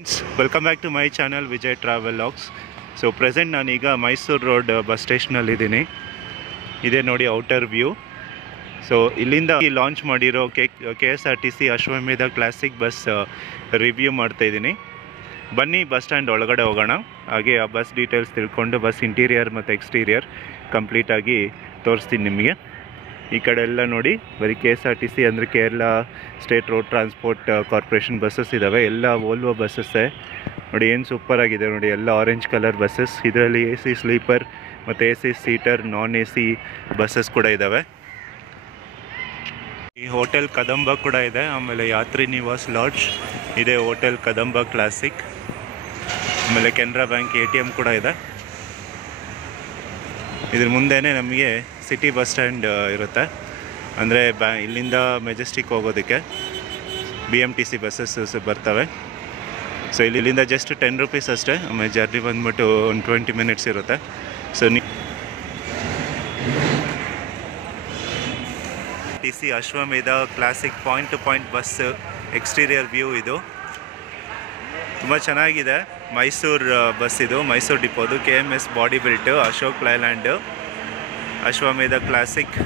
Welcome back to my channel Vijay Travelogs. So present ನಾನೀಗ Mysuru road bus ಸ್ಟೇಷನಲ್ಲಿದ್ದೀನಿ. ಇದೇ ನೋಡಿ outer view. So ಇಲ್ಲಿಂದ launch ಮಾಡಿರೋ KSRTC ಅಶ್ವಮೇಧ classic bus review ಮಾಡ್ತಾಯಿದ್ದೀನಿ. ಬನ್ನಿ ಬಸ್ ಸ್ಟ್ಯಾಂಡ್ ಒಳಗಡೆ ಹೋಗೋಣ, ಹಾಗೆ ಆ ಬಸ್ ಡೀಟೇಲ್ಸ್ ತಿಳ್ಕೊಂಡು ಬಸ್ ಇಂಟೀರಿಯರ್ ಮತ್ತು ಎಕ್ಸ್ಟೀರಿಯರ್ ಕಂಪ್ಲೀಟಾಗಿ ತೋರಿಸ್ತೀನಿ ನಿಮಗೆ. ಈ ಕಡೆ ಎಲ್ಲ ನೋಡಿ ಬರೀ KSRTC ಅಂದರೆ Kerala state road transport corporation buses ಇದ್ದಾವೆ, ಎಲ್ಲ ವೋಲ್ವೋ ಬಸ್ಸಸ್ಸೇ ನೋಡಿ. ಏನು ಸೂಪರಾಗಿದೆ ನೋಡಿ, ಎಲ್ಲ ಆರೆಂಜ್ ಕಲರ್ ಬಸ್ಸಸ್. ಇದರಲ್ಲಿ AC ಸ್ಲೀಪರ್ ಮತ್ತು AC ಸೀಟರ್, ನಾನ್ AC ಬಸ್ಸಸ್ ಕೂಡ ಇದ್ದಾವೆ. ಈ ಹೋಟೆಲ್ ಕದಂಬ ಕೂಡ ಇದೆ, ಆಮೇಲೆ ಯಾತ್ರಿ ನಿವಾಸ್ ಲಾಡ್ಜ್ ಇದೆ, ಹೋಟೆಲ್ ಕದಂಬ ಕ್ಲಾಸಿಕ್, ಆಮೇಲೆ ಕೆನರಾ ಬ್ಯಾಂಕ್ ATM ಕೂಡ ಇದೆ. ಇದ್ರ ಮುಂದೆನೇ ನಮಗೆ ಸಿಟಿ ಬಸ್ ಸ್ಟ್ಯಾಂಡ್ ಇರುತ್ತೆ, ಅಂದರೆ ಇಲ್ಲಿಂದ ಮೆಜೆಸ್ಟಿಕ್ ಹೋಗೋದಕ್ಕೆ BMTC ಬಸ್ಸಸ್ ಬರ್ತವೆ. ಸೊ ಇಲ್ಲಿಂದ ಜಸ್ಟ್ 10 ರೂಪೀಸ್ ಅಷ್ಟೇ, ಆಮೇಲೆ ಜರ್ನಿ ಬಂದ್ಬಿಟ್ಟು ಒಂದು 20 ಮಿನಿಟ್ಸ್ ಇರುತ್ತೆ. So TC Ashwamedha classic point to point bus exterior view ಇದು ತುಂಬ ಚೆನ್ನಾಗಿದೆ. ಮೈಸೂರು ಬಸ್ ಇದು, ಮೈಸೂರು ಡಿಪೋದು, KMS body built, Ashok Leyland, Ashwamedha classic,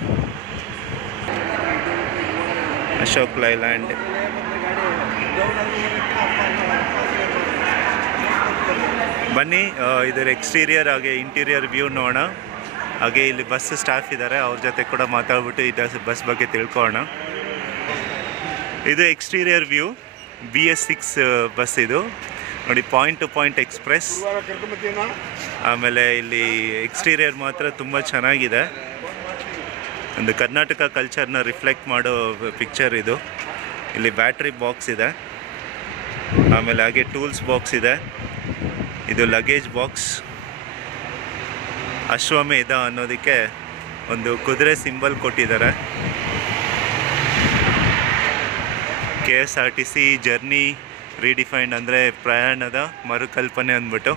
Ashok Leyland. ಬನ್ನಿ ಇದರ ಎಕ್ಸ್ಟೀರಿಯರ್ ಹಾಗೆ ಇಂಟೀರಿಯರ್ ವ್ಯೂ ನೋಡೋಣ. ಹಾಗೆ ಇಲ್ಲಿ ಬಸ್ ಸ್ಟಾಫ್ ಇದ್ದಾರೆ, ಅವ್ರ ಜೊತೆ ಕೂಡ ಮಾತಾಡ್ಬಿಟ್ಟು ಇದು ಬಸ್ ಬಗ್ಗೆ ತಿಳ್ಕೊಳ್ಳೋಣ. ಇದು ಎಕ್ಸ್ಟೀರಿಯರ್ ವ್ಯೂ, BS6 ಬಸ್ ಇದು ನೋಡಿ, ಪಾಯಿಂಟ್ ಟು ಪಾಯಿಂಟ್ ಎಕ್ಸ್ಪ್ರೆಸ್. ಆಮೇಲೆ ಇಲ್ಲಿ ಎಕ್ಸ್ಟೀರಿಯರ್ ಮಾತ್ರ ತುಂಬ ಚೆನ್ನಾಗಿದೆ, ಒಂದು ಕರ್ನಾಟಕ ಕಲ್ಚರ್ನ ರಿಫ್ಲೆಕ್ಟ್ ಮಾಡೋ ಪಿಕ್ಚರ್ ಇದು. ಇಲ್ಲಿ ಬ್ಯಾಟ್ರಿ ಬಾಕ್ಸ್ ಇದೆ, ಆಮೇಲೆ ಹಾಗೆ ಟೂಲ್ಸ್ ಬಾಕ್ಸ್ ಇದೆ, ಇದು ಲಗೇಜ್ ಬಾಕ್ಸ್. ಅಶ್ವಮೇಧ ಅನ್ನೋದಕ್ಕೆ ಒಂದು ಕುದುರೆ ಸಿಂಬಲ್ ಕೊಟ್ಟಿದ್ದಾರೆ. KSRTC ಜರ್ನಿ ರೀಡಿಫೈನ್ಡ್ ಅಂದರೆ ಪ್ರಯಾಣದ ಮರುಕಲ್ಪನೆ ಅಂದ್ಬಿಟ್ಟು.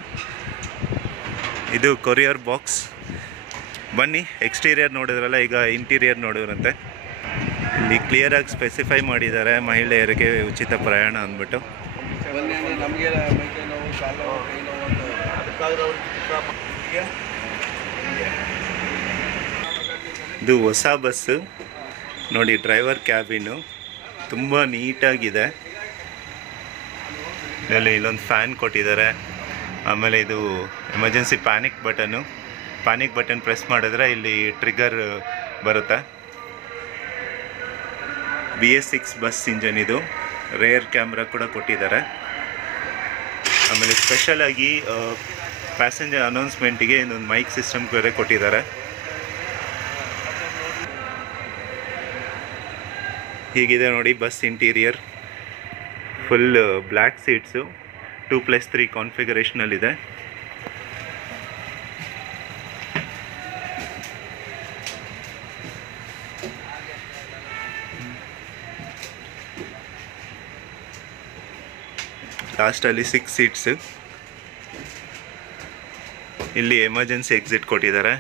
ಇದು ಕೊರಿಯರ್ ಬಾಕ್ಸ್. ಬನ್ನಿ ಎಕ್ಸ್ಟೀರಿಯರ್ ನೋಡಿದ್ರಲ್ಲ, ಈಗ ಇಂಟೀರಿಯರ್ ನೋಡಿದ್ರಂತೆ. ಇಲ್ಲಿ ಕ್ಲಿಯರಾಗಿ ಸ್ಪೆಸಿಫೈ ಮಾಡಿದ್ದಾರೆ ಮಹಿಳೆಯರಿಗೆ ಉಚಿತ ಪ್ರಯಾಣ ಅಂದ್ಬಿಟ್ಟು. ಇದು ಹೊಸ ಬಸ್ಸು ನೋಡಿ, ಡ್ರೈವರ್ ಕ್ಯಾಬಿನು ತುಂಬ ನೀಟಾಗಿದೆ. ಇದರಲ್ಲಿ ಇಲ್ಲೊಂದು ಫ್ಯಾನ್ ಕೊಟ್ಟಿದ್ದಾರೆ, ಆಮೇಲೆ ಇದು ಎಮರ್ಜೆನ್ಸಿ ಪ್ಯಾನಿಕ್ ಬಟನ್ ಪ್ರೆಸ್ ಮಾಡಿದ್ರೆ ಇಲ್ಲಿ ಟ್ರಿಗರ್ ಬರುತ್ತೆ. BS6 ಬಸ್ ಇಂಜನ್ ಇದು, ರೇರ್ ಕ್ಯಾಮ್ರಾ ಕೂಡ ಕೊಟ್ಟಿದ್ದಾರೆ. ಆಮೇಲೆ ಸ್ಪೆಷಲಾಗಿ ಪ್ಯಾಸೆಂಜರ್ ಅನೌನ್ಸ್ಮೆಂಟಿಗೆ ಇನ್ನೊಂದು ಮೈಕ್ ಸಿಸ್ಟಮ್ ಬೇರೆ ಕೊಟ್ಟಿದ್ದಾರೆ. ಹೀಗಿದೆ ನೋಡಿ bus interior. Full black seats, 2+3 ಕಾನ್ಫಿಗರೇಷನಲ್ಲಿದೆ. ಲಾಸ್ಟಲ್ಲಿ 6 ಸೀಟ್ಸು. ಇಲ್ಲಿ ಎಮರ್ಜೆನ್ಸಿ ಎಕ್ಸಿಟ್ ಕೊಟ್ಟಿದ್ದಾರೆ.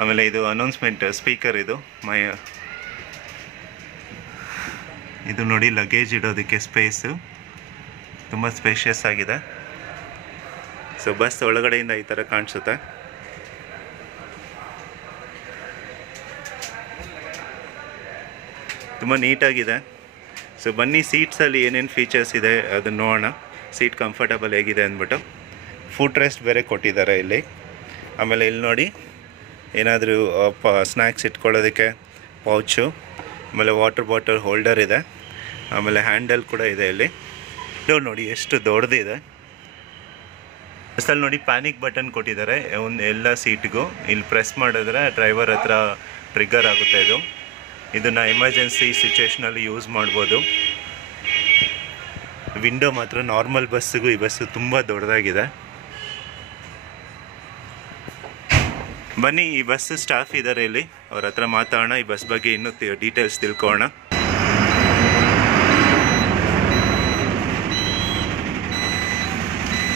ಆಮೇಲೆ ಇದು ಅನೌನ್ಸ್ಮೆಂಟ್ ಸ್ಪೀಕರ್, ಇದು ನೋಡಿ ಲಗೇಜ್ ಇಡೋದಕ್ಕೆ ಸ್ಪೇಸು, ತುಂಬ ಸ್ಪೇಷಿಯಸ್ ಆಗಿದೆ. ಸೊ ಬಸ್ ಒಳಗಡೆಯಿಂದ ಈ ಥರ ಕಾಣಿಸುತ್ತೆ. ತುಂಬ ನೀಟಾಗಿದೆ. ಸೊ ಬನ್ನಿ ಸೀಟ್ಸಲ್ಲಿ ಏನೇನು ಫೀಚರ್ಸ್ ಇದೆ ಅದನ್ನು ನೋಡೋಣ, ಸೀಟ್ ಕಂಫರ್ಟಬಲ್ ಹೇಗಿದೆ ಅಂದ್ಬಿಟ್ಟು. ಫುಟ್ ರೆಸ್ಟ್ ಬೇರೆ ಕೊಟ್ಟಿದ್ದಾರೆ ಇಲ್ಲಿ. ಆಮೇಲೆ ಇಲ್ಲಿ ನೋಡಿ ಏನಾದರೂ ಸ್ನ್ಯಾಕ್ಸ್ ಇಟ್ಕೊಳ್ಳೋದಕ್ಕೆ ಪೌಚು, ಆಮೇಲೆ ವಾಟರ್ ಬಾಟಲ್ ಹೋಲ್ಡರ್ ಇದೆ, ಆಮೇಲೆ ಹ್ಯಾಂಡಲ್ ಕೂಡ ಇದೆ ಇಲ್ಲಿ. ಇದು ನೋಡಿ ಎಷ್ಟು ದೊಡ್ಡದಿದೆ. ಬಸ್ಸಲ್ಲಿ ನೋಡಿ ಪ್ಯಾನಿಕ್ ಬಟನ್ ಕೊಟ್ಟಿದ್ದಾರೆ ಎಲ್ಲ ಸೀಟ್ಗೂ. ಇಲ್ಲಿ ಪ್ರೆಸ್ ಮಾಡಿದ್ರೆ ಡ್ರೈವರ್ ಹತ್ರ ಟ್ರಿಗರ್ ಆಗುತ್ತೆ. ಇದನ್ನು ಎಮರ್ಜೆನ್ಸಿ ಸಿಚುವೇಷನಲ್ಲಿ ಯೂಸ್ ಮಾಡ್ಬೋದು. ವಿಂಡೋ ಮಾತ್ರ ನಾರ್ಮಲ್ ಬಸ್ಸಿಗೂ ಈ ಬಸ್ಸು ತುಂಬ ದೊಡ್ಡದಾಗಿದೆ. ಬನ್ನಿ ಈ ಬಸ್ ಸ್ಟಾಫ್ ಇದ್ದಾರೆ ಇಲ್ಲಿ, ಅವ್ರ ಹತ್ರ ಮಾತಾಡೋಣ, ಈ ಬಸ್ ಬಗ್ಗೆ ಇನ್ನೂ ಡೀಟೇಲ್ಸ್ ತಿಳ್ಕೊಳ್ಳೋಣ.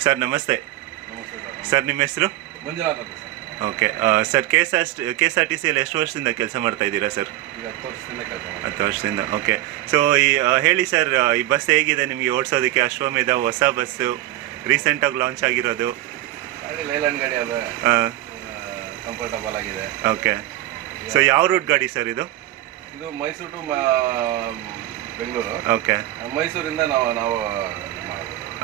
ಸರ್ ನಮಸ್ತೆ. ಸರ್ ನಿಮ್ಮ ಹೆಸರು? ಓಕೆ ಸರ್ KSRTCಯಲ್ಲಿ ಎಷ್ಟು ವರ್ಷದಿಂದ ಕೆಲಸ ಮಾಡ್ತಾ ಇದ್ದೀರಾ ಸರ್? ಈಗ 10 ವರ್ಷದಿಂದ ಕೆಲಸ ಮಾಡ್ತೀನಿ. 10 ವರ್ಷದಿಂದ. ಓಕೆ. ಸೊ ಹೇಳಿ ಸರ್, ಈ ಬಸ್ ಹೇಗಿದೆ ನಿಮಗೆ ಓಡಿಸೋದಕ್ಕೆ? ಅಶ್ವಮೇಧ ಹೊಸ ಬಸ್ಸು ರೀಸೆಂಟಾಗಿ ಲಾಂಚ್ ಆಗಿರೋದು. ಗಾಡಿ ಲೈಲ್ಯಾಂಡ್ ಗಾಡಿ ಅದು ಕಂಫರ್ಟಬಲ್ ಆಗಿದೆ. ಓಕೆ. ಸೊ ಯಾವ ರೂಟ್ ಗಾಡಿ ಸರ್ ಇದು? ಇದು ಮೈಸೂರು ಟು ಬೆಂಗಳೂರು. ಓಕೆ. ಮೈಸೂರಿಂದ ನಾವು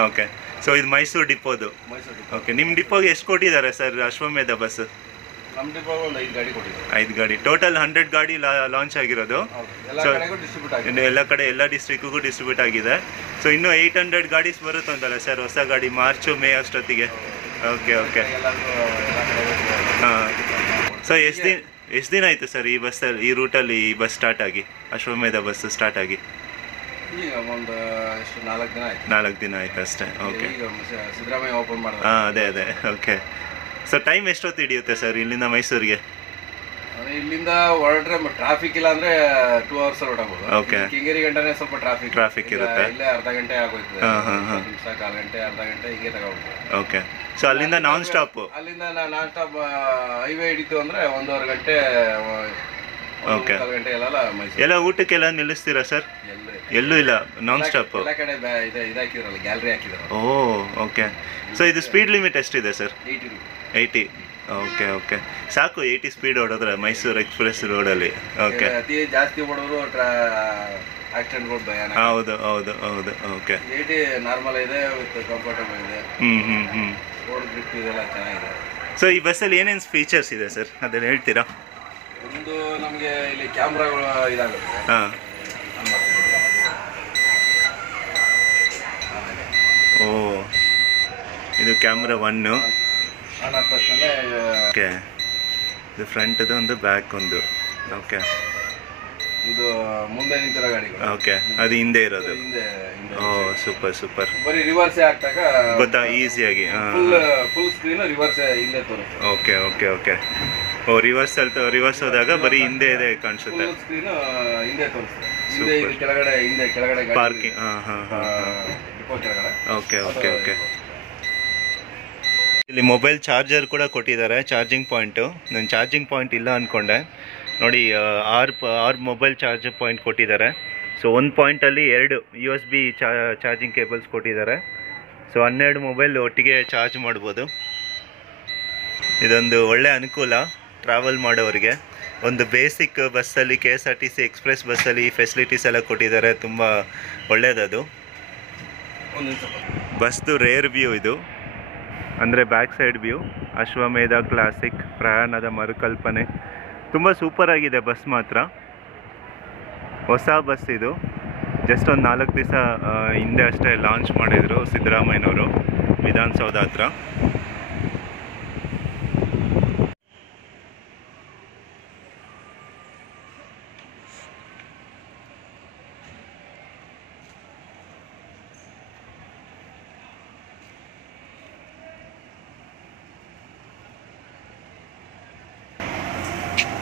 ಓಕೆ. ಸೊ ಇದು ಮೈಸೂರು ಡಿಪೋದು. ಮೈಸೂರು. ಓಕೆ. ನಿಮ್ಮ ಡಿಪೋಗೆ ಎಷ್ಟು ಕೊಟ್ಟಿದ್ದಾರೆ ಸರ್ ಅಶ್ವಮೇಧ ಬಸ್? ನಮ್ಮ ಡಿಪೋಗೆ ಒಂದು 5 ಗಾಡಿ ಕೊಟ್ಟಿದ್ದಾರೆ. 5 ಗಾಡಿ. ಟೋಟಲ್ 100 ಗಾಡಿ ಲಾಂಚ್ ಆಗಿರೋದು. ಎಲ್ಲ ಕಡೆಗೂ ಡಿಸ್ಟ್ರಿಬ್ಯೂಟ್ ಆಗಿದೆ. ಎಲ್ಲ ಕಡೆ ಎಲ್ಲ ಡಿಸ್ಟ್ರಿಕ್ಕಿಗೂ ಡಿಸ್ಟ್ರಿಬ್ಯೂಟ್ ಆಗಿದೆ. ಸೊ ಇನ್ನೂ 800 ಗಾಡೀಸ್ ಬರುತ್ತಂತಲ್ಲ ಸರ್ ಹೊಸ ಗಾಡಿ ಮಾರ್ಚು ಮೇ ಅಷ್ಟೊತ್ತಿಗೆ? Okay okay. ಹಾಂ. ಸೊ ಎಷ್ಟು ದಿನ ಆಯಿತು ಸರ್ ಈ ಬಸ್ಸಲ್ಲಿ, ಈ ರೂಟಲ್ಲಿ ಈ ಬಸ್ ಸ್ಟಾರ್ಟ್ ಆಗಿ, ಅಶ್ವಮೇಧ ಬಸ್ ಸ್ಟಾರ್ಟ್ ಆಗಿ? ಈಗ ಒಂದು 4 ದಿನ ಆಯ್ತು. 4 ದಿನ ಆಯ್ತು ಅಷ್ಟೇ. ಓಕೆ. ಈಗ ಸಿದ್ದರಾಮಯ್ಯ ಓಪನ್ ಮಾಡಿದ್ರು. ಹಾಂ ಅದೇ. ಓಕೆ. ಸೊ ಟೈಮ್ ಎಷ್ಟೊತ್ತು ಹಿಡಿಯುತ್ತೆ ಸರ್ ಇಲ್ಲಿಂದ ಮೈಸೂರಿಗೆ? ಇಲ್ಲಿಂದ ಹೊರಟ್ರೆ ಟ್ರಾಫಿಕ್ ಇಲ್ಲ ಅಂದ್ರೆ 2 ಅವರ್ಸ್ ಹೊರಡಬಹುದು. ಓಕೆ. ಕೆಂಗೇರಿ ಗಂಟನೆ ಸ್ವಲ್ಪ ಟ್ರಾಫಿಕ್ ಇರುತ್ತೆ. ಇಲ್ಲೇ ಅರ್ಧ ಗಂಟೆ ಆಗೋಯ್ತದೆ. 20 ನಿಮಿಷ, 1/4 ಗಂಟೆ, ಅರ್ಧ ಗಂಟೆ ಹಿಂಗೆ ತಗೋಬಹುದು. ಓಕೆ. ಸೊ ಅಲ್ಲಿಂದ ನಾನ್ ಸ್ಟಾಪ್? ಅಲ್ಲಿಂದ ನಾನ್ ಸ್ಟಾಪ್ ಹೈವೇ ಹಿಡಿತು ಅಂದ್ರೆ 1.5 ಗಂಟೆ, ಓಕೆ. 1 ಗಂಟೆ ಎಲ್ಲ ಮೈಸೂರು. ಎಲ್ಲ ಊಟಕ್ಕೆಲ್ಲ ನಿಲ್ಲಿಸ್ತೀರಾ ಸರ್? ಎಲ್ಲೂ ಇಲ್ಲ, ನಾನ್ ಸ್ಟಾಪ್? ಎಲ್ಲ ಕಡೆ ಇದಾಕಿದ್ರಲ್ಲ, ಗ್ಯಾಲರಿ ಹಾಕಿದ್ರು. ಓ ಓಕೆ. ಸೊ ಇದು ಸ್ಪೀಡ್ ಲಿಮಿಟ್ ಎಷ್ಟಿದೆ ಸರ್? 80. Okay okay. ಸಾಕು 80 ಸ್ಪೀಡ್ ಹೊಡೋದ್ರೆ ಮೈಸೂರು ಎಕ್ಸ್ಪ್ರೆಸ್ ರೋಡಲ್ಲಿ? ಓಕೆ. ಅತಿ ಜಾಸ್ತಿ ಹೊಡೋರು ಆಕ್ಸಿಡೆಂಟ್ಗಳು ಭಯಾನ. ಹೌದು. ಓಕೆ. 80 ನಾರ್ಮಲ್ ಇದೆ, ವಿತ್ ಕಂಫರ್ಟಬಲ್ ಇದೆ. ರೋಡ್ ಗ್ರಿಪ್ ಇದೆಲ್ಲ ಚೆನ್ನಾಗಿದೆ. ಸೊ ಈ ಬಸ್ಸಲ್ಲಿ ಏನೇನು ಫೀಚರ್ಸ್ ಇದೆ ಸರ್ ಅದನ್ನು ಹೇಳ್ತೀರಾ? ಒಂದು ನಮಗೆ ಇಲ್ಲಿ ಕ್ಯಾಮ್ರಾಗಳು ಇದಾಗುತ್ತೆ. ಹಾಂ. ಓ, ಇದು ಕ್ಯಾಮ್ರಾ 1. ಓಕೆ. ಇದು ಫ್ರಂಟ್ದು ಒಂದು, ಬ್ಯಾಕ್ ಒಂದು. ಓಕೆ. ಇದು ಮುಂದೆ ನಿಂತಿರೋ ಗಾಡಿಗಳು. ಓಕೆ. ಅದು ಹಿಂದೆ ಇರೋದು. ಹಿಂದೆ. ಓ ಸೂಪರ್. ಬರೀ ರಿವರ್ಸ್ ಹಾಕ್ದಾಗ ಗೊತ್ತಾ ಈಸಿಯಾಗಿ? ಫುಲ್ ಸ್ಕ್ರೀನ್ ರಿವರ್ಸ್ ಹಿಂದೆ ತೋರಿಸುತ್ತೆ. ಓಕೆ. ಓ ರಿವರ್ಸ್ ಹೋದಾಗ ಬರೀ ಹಿಂದೆ ಇದೆ ಕಾಣಿಸುತ್ತೆ. ಫುಲ್ ಸ್ಕ್ರೀನ್ ಹಿಂದೆ ತೋರಿಸುತ್ತೆ. ಹಿಂದೆ ಕೆಳಗಡೆ ಪಾರ್ಕಿಂಗ್. ಡಿಪೋ ಕೆಳಗಡೆ. ಓಕೆ. ಇಲ್ಲಿ ಮೊಬೈಲ್ ಚಾರ್ಜರ್ ಕೂಡ ಕೊಟ್ಟಿದ್ದಾರೆ, ಚಾರ್ಜಿಂಗ್ ಪಾಯಿಂಟು. ನಾನು ಚಾರ್ಜಿಂಗ್ ಪಾಯಿಂಟ್ ಇಲ್ಲ ಅಂದ್ಕೊಂಡೆ. ನೋಡಿ, 6 ಮೊಬೈಲ್ ಚಾರ್ಜರ್ ಪಾಯಿಂಟ್ ಕೊಟ್ಟಿದ್ದಾರೆ. ಸೊ ಒಂದು ಪಾಯಿಂಟಲ್ಲಿ 2 USB ಚಾರ್ಜಿಂಗ್ ಕೇಬಲ್ಸ್ ಕೊಟ್ಟಿದ್ದಾರೆ. ಸೊ 12 ಮೊಬೈಲ್ ಒಟ್ಟಿಗೆ ಚಾರ್ಜ್ ಮಾಡ್ಬೋದು. ಇದೊಂದು ಒಳ್ಳೆ ಅನುಕೂಲ ಟ್ರಾವೆಲ್ ಮಾಡೋರಿಗೆ. ಒಂದು ಬೇಸಿಕ್ ಬಸ್ಸಲ್ಲಿ, KSRTC ಎಕ್ಸ್ಪ್ರೆಸ್ ಬಸ್ಸಲ್ಲಿ ಈ ಫೆಸಿಲಿಟೀಸ್ ಎಲ್ಲ ಕೊಟ್ಟಿದ್ದಾರೆ. ತುಂಬ ಒಳ್ಳೆಯದದು. ಬಸ್ದು ರೇರ್ ವ್ಯೂ ಇದು, ಅಂದರೆ ಬ್ಯಾಕ್ ಸೈಡ್ ವ್ಯೂ. ಅಶ್ವಮೇಧ ಕ್ಲಾಸಿಕ್, ಪ್ರಯಾಣದ ಮರುಕಲ್ಪನೆ. ತುಂಬ ಸೂಪರಾಗಿದೆ ಬಸ್ ಮಾತ್ರ. ಹೊಸ ಬಸ್ ಇದು. ಜಸ್ಟ್ ಒಂದು 4 ದಿವಸ ಹಿಂದೆ ಅಷ್ಟೇ ಲಾಂಚ್ ಮಾಡಿದರು ಸಿದ್ದರಾಮಯ್ಯನವರು ವಿಧಾನಸೌಧ ಹತ್ರ.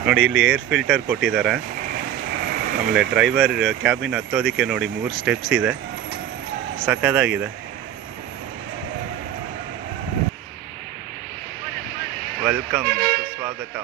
ನೋಡಿ, ಇಲ್ಲಿ ಏರ್ ಫಿಲ್ಟರ್ ಕೊಟ್ಟಿದ್ದಾರೆ. ಆಮೇಲೆ ಡ್ರೈವರ್ ಕ್ಯಾಬಿನ್ ಹತ್ತೋದಕ್ಕೆ ನೋಡಿ 3 ಸ್ಟೆಪ್ಸ್ ಇದೆ. ಸಖತ್ತಾಗಿದೆ. ವೆಲ್ಕಮ್, ಸುಸ್ವಾಗತ.